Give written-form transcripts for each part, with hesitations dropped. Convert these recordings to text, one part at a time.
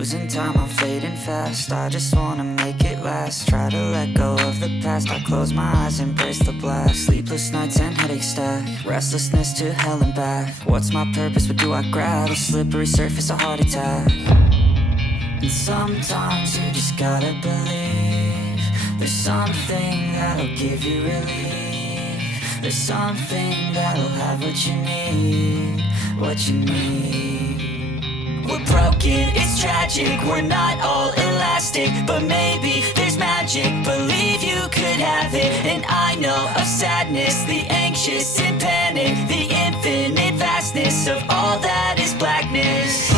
Losing time, I'm fading fast. I just wanna make it last. Try to let go of the past. I close my eyes, embrace the blast. Sleepless nights and headache stack. Restlessness to hell and back. What's my purpose? What do I grab? A slippery surface, a heart attack. And sometimes you just gotta believe there's something that'll give you relief. There's something that'll have what you need. What you need. We're broken, it's tragic, we're not all elastic. But maybe there's magic, believe you could have it. And I know of sadness, the anxious and panic, the infinite vastness of all that is blackness.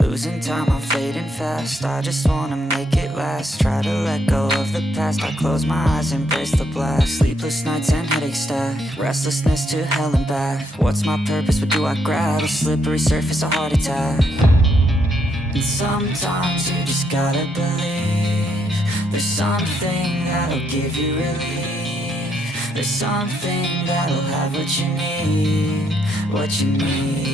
Losing time, I'm fading fast. I just wanna make it last. Try to let go of the past. I close my eyes, embrace the blast. Sleepless nights and headache stack. Restlessness to hell and back. What's my purpose? What do I grab? A slippery surface, a heart attack. And sometimes you just gotta believe there's something that'll give you relief. There's something that'll have what you need. What you need.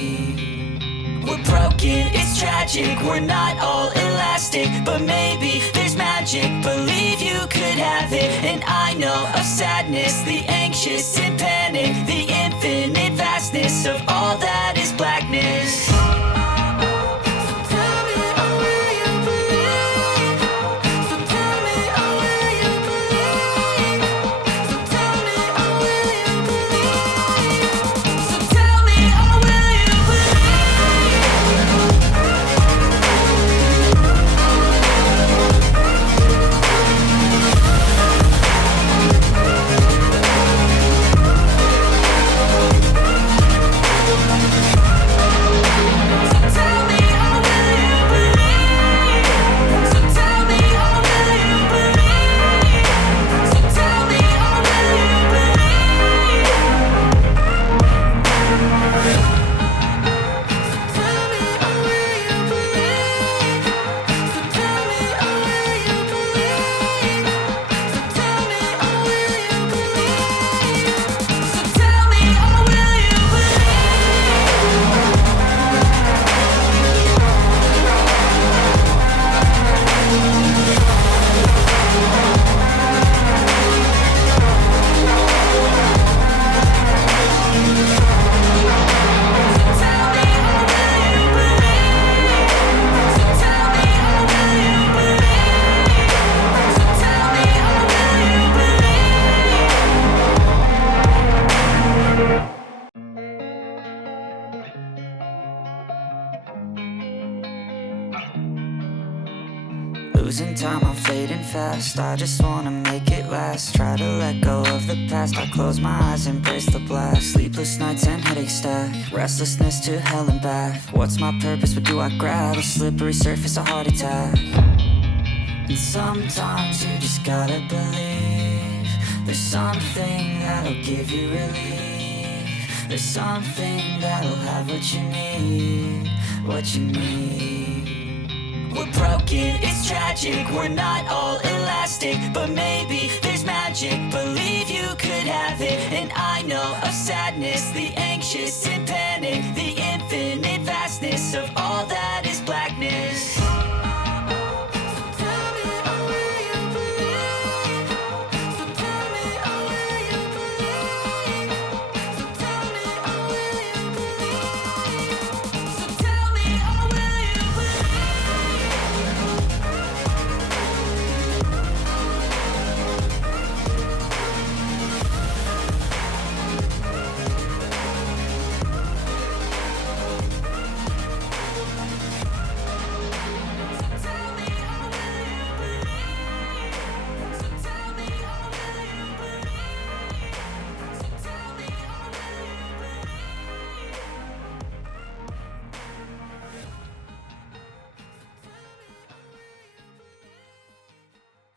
We're broken, it's tragic, we're not all elastic. But maybe there's magic, believe you could have it. And I know of sadness, the anxious and panic, the infinite vastness of all that is blackness. Losing time, I'm fading fast. I just wanna make it last. Try to let go of the past. I close my eyes, embrace the blast. Sleepless nights and headache stack. Restlessness to hell and back. What's my purpose? What do I grab? A slippery surface, a heart attack. And sometimes you just gotta believe there's something that'll give you relief. There's something that'll have what you need, what you need. We're broken, it's tragic, we're not all elastic, but maybe